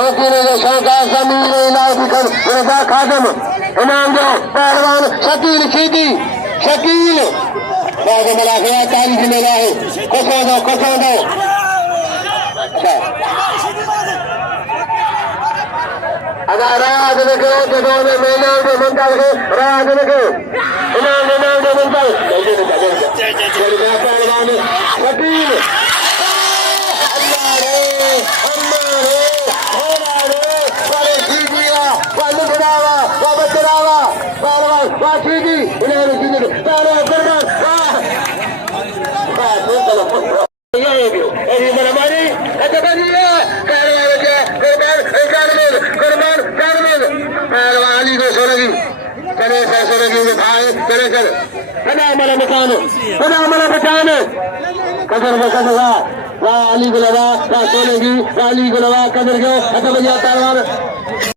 शौका जमीन इलाही रजा खादम इनाम जो पहलवान शकील खीदी शकील बागे मिला गया तारीख मिला है खुशो दो अगर राज देखो तो दोनों महीनों के मंतल को राज देखो इनाम के मंतल पहलवान शकील अली गुलवा सोने की अली गुलवा कदर गयो अच्छा भैया तारवान